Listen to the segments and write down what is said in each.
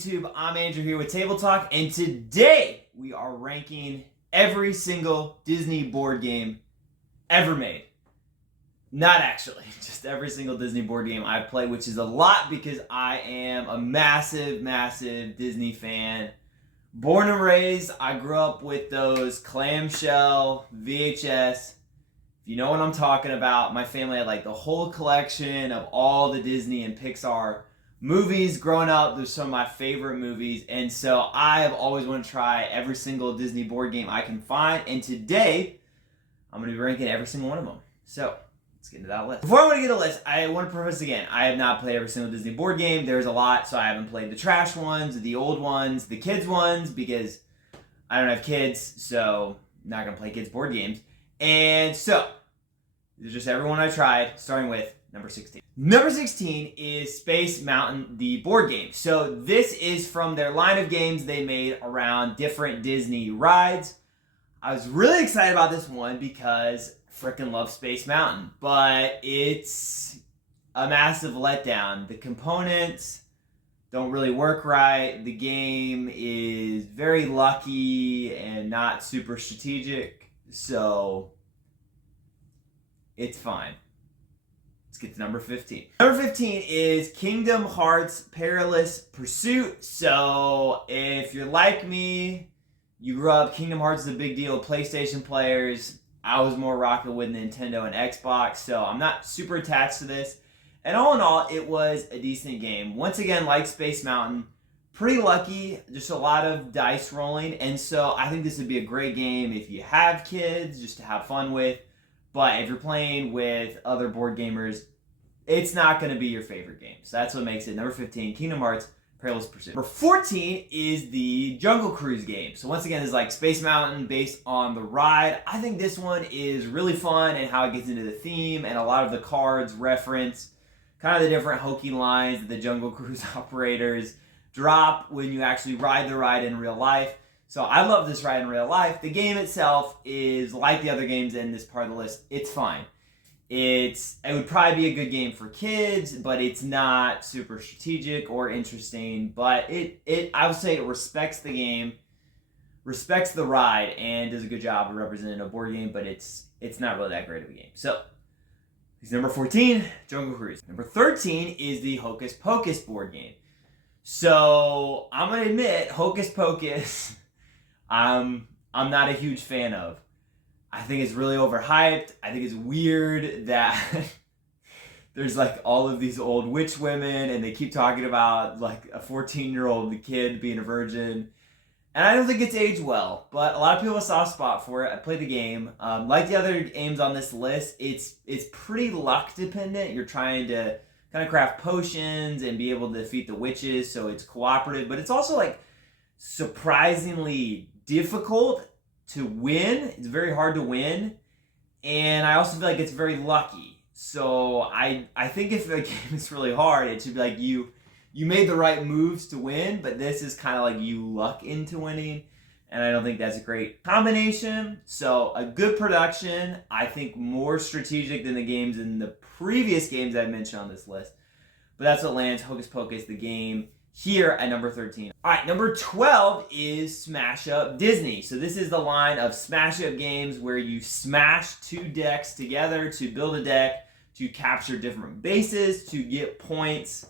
YouTube? I'm Andrew here with Table Talk, and today we are ranking every single Disney board game ever made. Not actually, just every single Disney board game I've played, which is a lot because I am a massive, massive Disney fan. Born and raised, I grew up with those clamshell VHS. If you know what I'm talking about, my family had like the whole collection of all the Disney and Pixar movies. Growing up, they're some of my favorite movies, and so I have always wanted to try every single Disney board game I can find, and today I'm going to be ranking every single one of them. So let's get into that list. Before I want to get a list, I want to preface again, I have not played every single Disney board game. There's a lot, so I haven't played the trash ones, the old ones, the kids ones, because I don't have kids, so I'm not going to play kids board games. And so, this is just everyone I tried, starting with number 16. Number 16 is Space Mountain, the board game. So this is from their line of games they made around different Disney rides. I was really excited about this one because I freaking love Space Mountain, but it's a massive letdown. The components don't really work right. The game is very lucky and not super strategic, so it's fine. Let's get to number 15. Number 15 is Kingdom Hearts Perilous Pursuit. So if you're like me, you grew up, Kingdom Hearts is a big deal. PlayStation players, I was more rocking with Nintendo and Xbox, so I'm not super attached to this. And all in all, it was a decent game. Once again, like Space Mountain, pretty lucky, just a lot of dice rolling. And so I think this would be a great game if you have kids, just to have fun with. But if you're playing with other board gamers, it's not going to be your favorite game. So that's what makes it number 15, Kingdom Hearts Perilous Pursuit. Number 14 is the Jungle Cruise game. So once again, it's like Space Mountain based on the ride. I think this one is really fun and how it gets into the theme, and a lot of the cards reference kind of the different hokey lines that the Jungle Cruise operators drop when you actually ride the ride in real life. So I love this ride in real life. The game itself is like the other games in this part of the list. It's fine. It would probably be a good game for kids, but it's not super strategic or interesting. But I would say it respects the game, respects the ride, and does a good job of representing a board game, but it's not really that great of a game. So it's number 14, Jungle Cruise. Number 13 is the Hocus Pocus board game. So I'm going to admit, Hocus Pocus I'm not a huge fan of. I think it's really overhyped. I think it's weird that there's like all of these old witch women and they keep talking about like a 14-year-old kid being a virgin. And I don't think it's aged well, but a lot of people have a soft spot for it. I played the game. Like the other games on this list, it's pretty luck dependent. You're trying to kind of craft potions and be able to defeat the witches, so it's cooperative, but it's also like surprisingly difficult to win. It's very hard to win, and I also feel like it's very lucky. So I think if a game is really hard, it should be like you made the right moves to win, but this is kind of like you luck into winning, and I don't think that's a great combination. So a good production, I think more strategic than the games in the previous games I've mentioned on this list, but that's what lands Hocus Pocus, the game, here at number 13. All right, number 12 is Smash Up Disney. So this is the line of Smash Up games where you smash two decks together to build a deck, to capture different bases, to get points,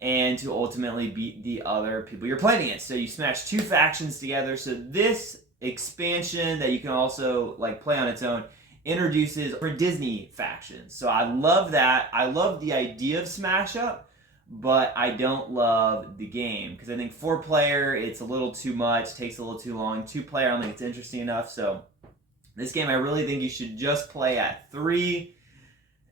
and to ultimately beat the other people you're playing against. So you smash two factions together. So this expansion that you can also like play on its own introduces for Disney factions. So I love that. I love the idea of Smash Up, but I don't love the game because I think 4-player, it's a little too much, takes a little too long. 2-player, I don't think it's interesting enough. So this game, I really think you should just play at 3,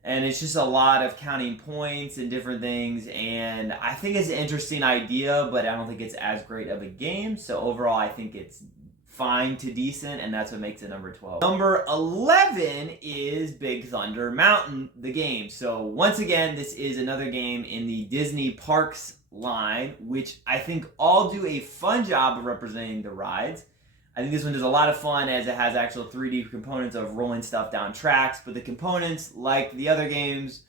and it's just a lot of counting points and different things, and I think it's an interesting idea, but I don't think it's as great of a game. So overall, I think it's fine to decent, and that's what makes it number 12. Number 11 is Big Thunder Mountain, the game. So once again, this is another game in the Disney Parks line, which I think all do a fun job of representing the rides. I think this one does a lot of fun as it has actual 3D components of rolling stuff down tracks, but the components, like the other games,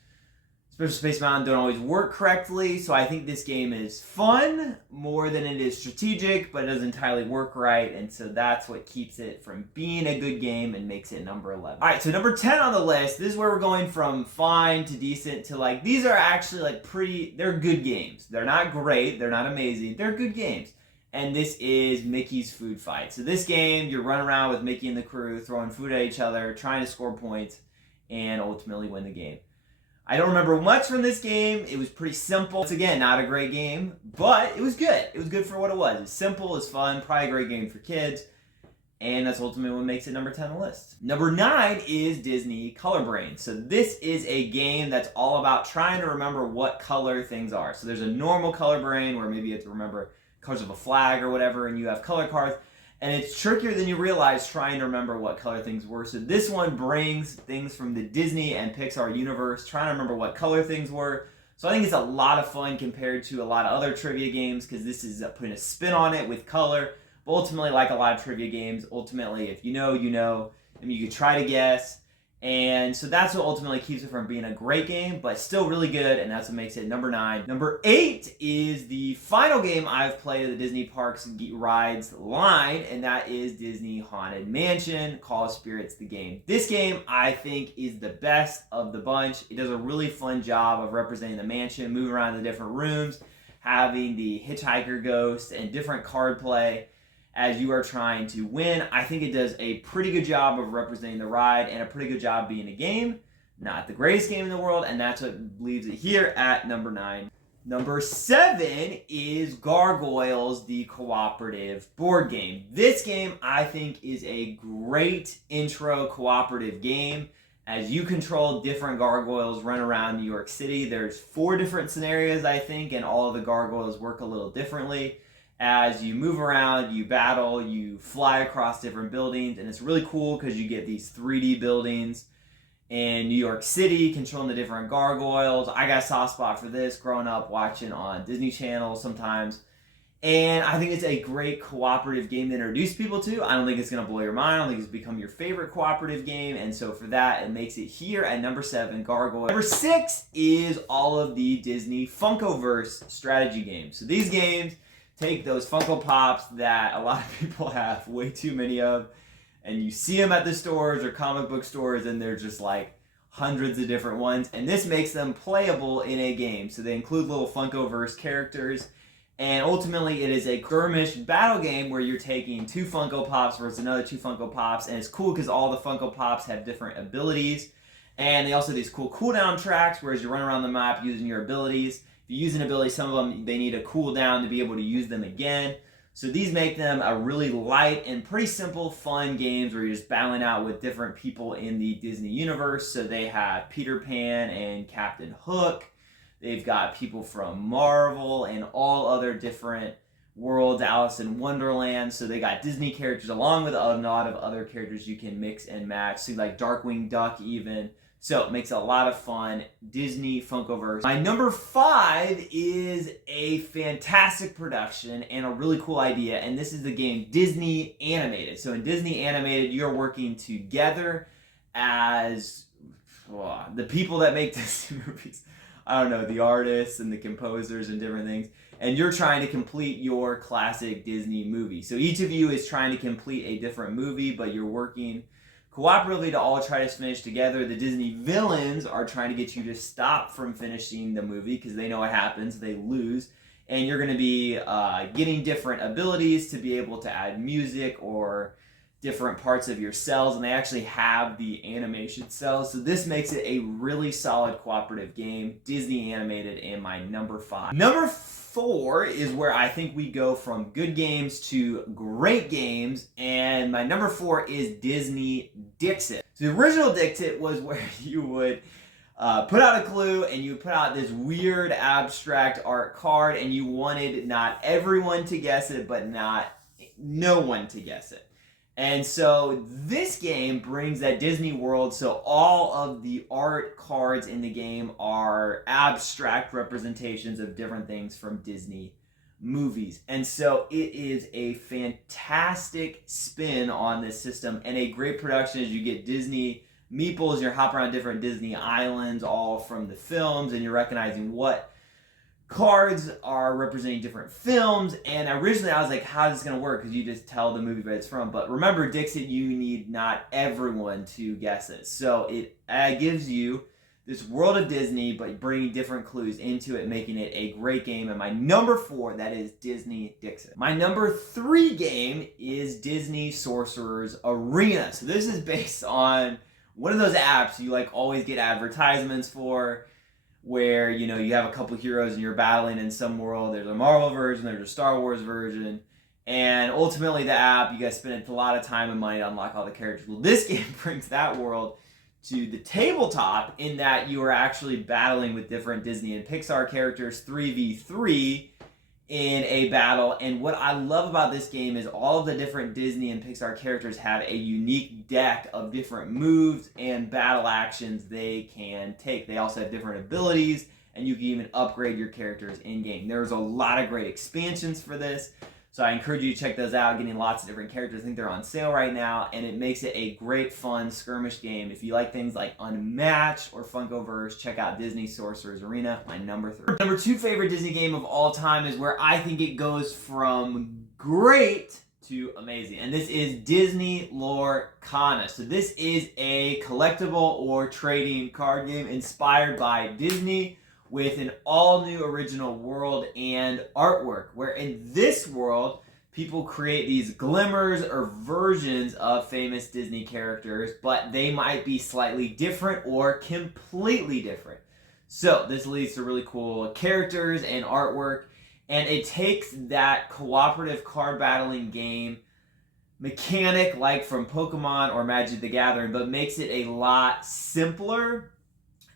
Special Space Mountain don't always work correctly, so I think this game is fun more than it is strategic, but it doesn't entirely work right, and so that's what keeps it from being a good game and makes it number 11. Alright, so number 10 on the list, this is where we're going from fine to decent to like, these are actually like they're good games. They're not great, they're not amazing, they're good games. And this is Mickey's Food Fight. So this game, you're running around with Mickey and the crew, throwing food at each other, trying to score points, and ultimately win the game. I don't remember much from this game. It was pretty simple. It's, again, not a great game, but it was good. It was good for what it was. It's simple, it's fun, probably a great game for kids, and that's ultimately what makes it number 10 on the list. Number 9 is Disney Color Brain. So this is a game that's all about trying to remember what color things are. So there's a normal color brain where maybe you have to remember colors of a flag or whatever, and you have color cards. And it's trickier than you realize trying to remember what color things were. So this one brings things from the Disney and Pixar universe, trying to remember what color things were. So I think it's a lot of fun compared to a lot of other trivia games because this is putting a spin on it with color. But ultimately, like a lot of trivia games, ultimately, if you know, you know. I mean, you could try to guess. And so that's what ultimately keeps it from being a great game, but still really good, and that's what makes it number 9. Number 8 is the final game I've played of the Disney Parks Rides line, and that is Disney Haunted Mansion, Call of Spirits, the game. This game, I think, is the best of the bunch. It does a really fun job of representing the mansion, moving around the different rooms, having the hitchhiker ghost, and different card play as you are trying to win. I think it does a pretty good job of representing the ride and a pretty good job being a game. Not the greatest game in the world, and that's what leaves it here at number 9. Number 7 is Gargoyles, the cooperative board game. This game, I think, is a great intro cooperative game as you control different gargoyles run around New York City. There's 4 different scenarios, I think, and all of the gargoyles work a little differently. As you move around, you battle, you fly across different buildings, and it's really cool because you get these 3D buildings in New York City, controlling the different gargoyles. I got a soft spot for this growing up watching on Disney Channel sometimes. And I think it's a great cooperative game to introduce people to. I don't think it's going to blow your mind. I don't think it's become your favorite cooperative game. And so for that, it makes it here at number 7, Gargoyles. Number 6 is all of the Disney Funko Verse strategy games. So these games take those Funko Pops that a lot of people have way too many of, and you see them at the stores or comic book stores, and they're just like hundreds of different ones, and this makes them playable in a game. So they include little Funko Verse characters, and ultimately it is a skirmish battle game where you're taking 2 Funko Pops versus another 2 Funko Pops, and it's cool because all the Funko Pops have different abilities, and they also have these cool cooldown tracks, whereas you run around the map using your abilities. If you use an ability, some of them, they need a cooldown to be able to use them again. So these make them a really light and pretty simple, fun games where you're just battling out with different people in the Disney universe. So they have Peter Pan and Captain Hook. They've got people from Marvel and all other different worlds, Alice in Wonderland. So they got Disney characters along with a lot of other characters you can mix and match. So like Darkwing Duck even. So it makes it a lot of fun. Disney Funko Verse. My number 5 is a fantastic production and a really cool idea, and this is the game Disney Animated. So in Disney Animated, you're working together as the people that make Disney movies. I don't know, the artists and the composers and different things. And you're trying to complete your classic Disney movie. So each of you is trying to complete a different movie, but you're working cooperatively to all try to finish together. The Disney villains are trying to get you to stop from finishing the movie because they know what happens. They lose. And you're going to be getting different abilities to be able to add music or different parts of your cells. And they actually have the animation cells. So this makes it a really solid cooperative game. Disney Animated and my number 5. Number 4 is where I think we go from good games to great games, and my number 4 is Disney Dixon. So the original Dixon was where you would put out a clue and you put out this weird abstract art card, and you wanted not everyone to guess it, but no one to guess it. And so this game brings that Disney world, so all of the art cards in the game are abstract representations of different things from Disney movies. And so it is a fantastic spin on this system and a great production as you get Disney meeples. You're hopping around different Disney islands, all from the films, and you're recognizing what cards are representing different films. And originally I was like, how is this going to work? Because you just tell the movie where it's from. But remember, Dixon, you need not everyone to guess it. So it gives you this world of Disney, but bringing different clues into it, making it a great game. And my number 4, that is Disney Dixon. My number 3 game is Disney Sorcerers Arena. So this is based on one of those apps you like always get advertisements for, where, you know, you have a couple heroes and you're battling in some world. There's a Marvel version, there's a Star Wars version, and ultimately the app, you guys spend a lot of time and money to unlock all the characters. Well, this game brings that world to the tabletop in that you are actually battling with different Disney and Pixar characters 3v3 in a battle. And what I love about this game is all of the different Disney and Pixar characters have a unique deck of different moves and battle actions they can take. They also have different abilities, and you can even upgrade your characters in-game. There's a lot of great expansions for this, so I encourage you to check those out, getting lots of different characters. I think they're on sale right now, and it makes it a great, fun skirmish game. If you like things like Unmatched or Funko Verse, check out Disney Sorcerers Arena, my number 3. Number 2 favorite Disney game of all time is where I think it goes from great to amazing, and this is Disney Lorcana. So this is a collectible or trading card game inspired by Disney, with an all-new original world and artwork, where in this world, people create these glimmers or versions of famous Disney characters, but they might be slightly different or completely different. So this leads to really cool characters and artwork, and it takes that cooperative card battling game mechanic like from Pokemon or Magic the Gathering, but makes it a lot simpler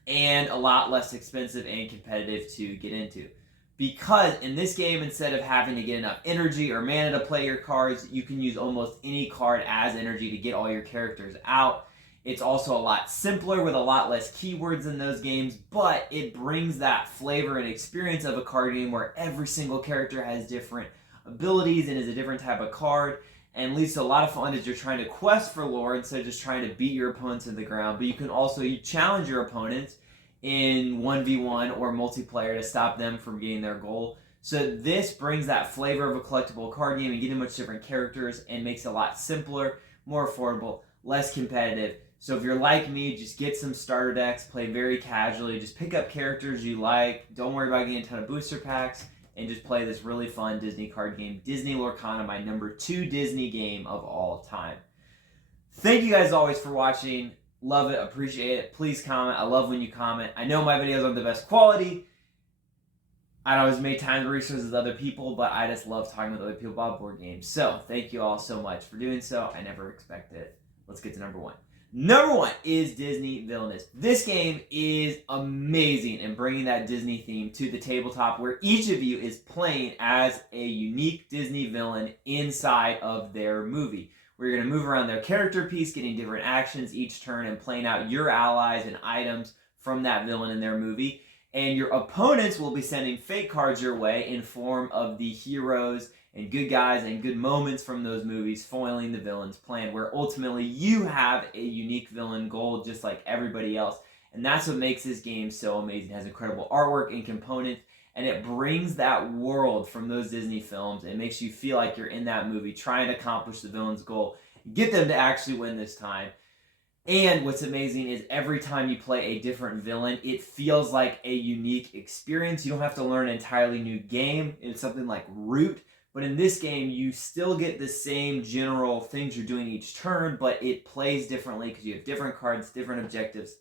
and a lot less expensive and competitive to get into. Because in this game, instead of having to get enough energy or mana to play your cards, you can use almost any card as energy to get all your characters out. It's also a lot simpler with a lot less keywords in those games, but it brings that flavor and experience of a card game where every single character has different abilities and is a different type of card, and leads to a lot of fun as you're trying to quest for lore instead of just trying to beat your opponents to the ground. But you can also challenge your opponents in 1v1 or multiplayer to stop them from getting their goal. So this brings that flavor of a collectible card game and getting much different characters, and makes it a lot simpler, more affordable, less competitive. So if you're like me, just get some starter decks, play very casually, just pick up characters you like, don't worry about getting a ton of booster packs, and just play this really fun Disney card game. Disney Lorcana, my number 2 Disney game of all time. Thank you guys always for watching. Love it, appreciate it. Please comment. I love when you comment. I know my videos aren't the best quality. I don't always make time to resources with other people, but I just love talking with other people about board games. So thank you all so much for doing so. I never expected it. Let's get to number 1. Number 1 is Disney Villainous. This game is amazing in bringing that Disney theme to the tabletop, where each of you is playing as a unique Disney villain inside of their movie, where you're going to move around their character piece, getting different actions each turn, and playing out your allies and items from that villain in their movie. And your opponents will be sending fake cards your way in form of the heroes and good guys and good moments from those movies, foiling the villain's plan, where ultimately you have a unique villain goal just like everybody else. And that's what makes this game so amazing. It has incredible artwork and components, and it brings that world from those Disney films. It makes you feel like you're in that movie trying to accomplish the villain's goal, get them to actually win this time. And what's amazing is every time you play a different villain, it feels like a unique experience. You don't have to learn an entirely new game. It's something like Root. But in this game, you still get the same general things you're doing each turn, but it plays differently because you have different cards, different objectives,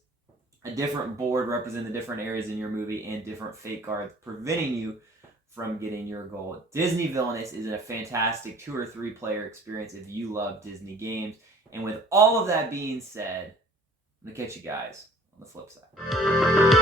a different board representing the different areas in your movie, and different fake cards preventing you from getting your goal. Disney Villainous is a fantastic 2 or 3 player experience if you love Disney games. And with all of that being said, I'm going to catch you guys on the flip side.